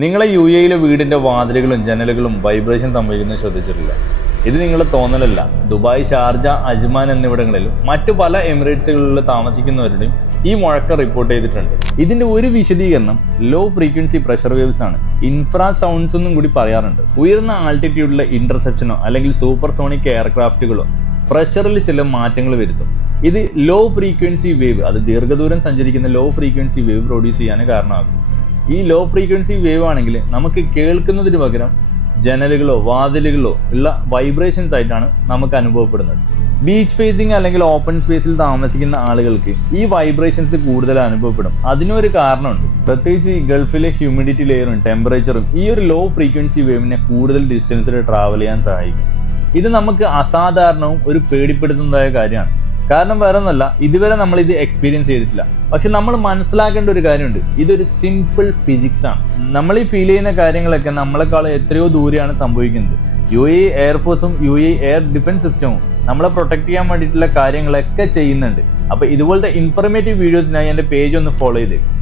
നിങ്ങളെ യു എയിലെ വീടിൻ്റെ വാതിലുകളും ജനലുകളും വൈബ്രേഷൻ സംഭവിക്കുന്നത് ശ്രദ്ധിച്ചിട്ടില്ല. ഇത് നിങ്ങളുടെ തോന്നലല്ല. ദുബായ്, ഷാർജ, അജ്മാൻ എന്നിവിടങ്ങളിലും മറ്റു പല എമിറേറ്റ്സുകളിൽ താമസിക്കുന്നവരുടെയും ഈ മുഴക്കം റിപ്പോർട്ട് ചെയ്തിട്ടുണ്ട്. ഇതിൻ്റെ ഒരു വിശദീകരണം ലോ ഫ്രീക്വൻസി പ്രഷർ വേവ്സ് ആണ്. ഇൻഫ്രാ സൗണ്ട്സ് എന്നും കൂടി പറയാറുണ്ട്. ഉയർന്ന ആൾട്ടിറ്റ്യൂഡിലെ ഇന്റർസെപ്ഷനോ അല്ലെങ്കിൽ സൂപ്പർസോണിക് എയർക്രാഫ്റ്റുകളോ പ്രഷറിൽ ചില മാറ്റങ്ങൾ വരുത്തും. ഇത് ലോ ഫ്രീക്വൻസി വേവ്, അത് ദീർഘദൂരം സഞ്ചരിക്കുന്ന ലോ ഫ്രീക്വൻസി വേവ് പ്രൊഡ്യൂസ് ചെയ്യാൻ കാരണമാകും. ഈ ലോ ഫ്രീക്വൻസി വേവ് ആണെങ്കിൽ നമുക്ക് കേൾക്കുന്നതിന് പകരം ജനലുകളോ വാതിലുകളോ ഉള്ള വൈബ്രേഷൻസ് ആയിട്ടാണ് നമുക്ക് അനുഭവപ്പെടുന്നത്. ബീച്ച് ഫേസിങ് അല്ലെങ്കിൽ ഓപ്പൺ സ്പേസിൽ താമസിക്കുന്ന ആളുകൾക്ക് ഈ വൈബ്രേഷൻസ് കൂടുതൽ അനുഭവപ്പെടും. അതിനൊരു കാരണമുണ്ട്. പ്രത്യേകിച്ച് ഈ ഗൾഫിലെ ഹ്യൂമിഡിറ്റി ലെയറും ടെമ്പറേച്ചറും ഈ ഒരു ലോ ഫ്രീക്വൻസി വേവിനെ കൂടുതൽ ഡിസ്റ്റൻസിൽ ട്രാവൽ ചെയ്യാൻ സഹായിക്കും. ഇത് നമുക്ക് അസാധാരണവും ഒരു പേടിപ്പെടുത്തുന്നതായ കാര്യമാണ്. കാരണം വേറെ ഒന്നുമല്ല, ഇതുവരെ നമ്മൾ ഇത് എക്സ്പീരിയൻസ് ചെയ്തിട്ടില്ല. പക്ഷെ നമ്മൾ മനസ്സിലാക്കേണ്ട ഒരു കാര്യമുണ്ട്, ഇതൊരു സിമ്പിൾ ഫിസിക്സ് ആണ്. നമ്മൾ ഈ ഫീൽ ചെയ്യുന്ന കാര്യങ്ങളൊക്കെ നമ്മളെക്കാൾ എത്രയോ ദൂരെയാണ് സംഭവിക്കുന്നത്. UAE എയർഫോഴ്സും UAE എയർ ഡിഫൻസ് സിസ്റ്റവും നമ്മളെ പ്രൊട്ടക്ട് ചെയ്യാൻ വേണ്ടിയിട്ടുള്ള കാര്യങ്ങളൊക്കെ ചെയ്യുന്നുണ്ട്. അപ്പോൾ ഇതുപോലത്തെ ഇൻഫർമേറ്റീവ് വീഡിയോസിനായി എൻ്റെ പേജ് ഒന്ന് ഫോളോ ചെയ്തേക്കും.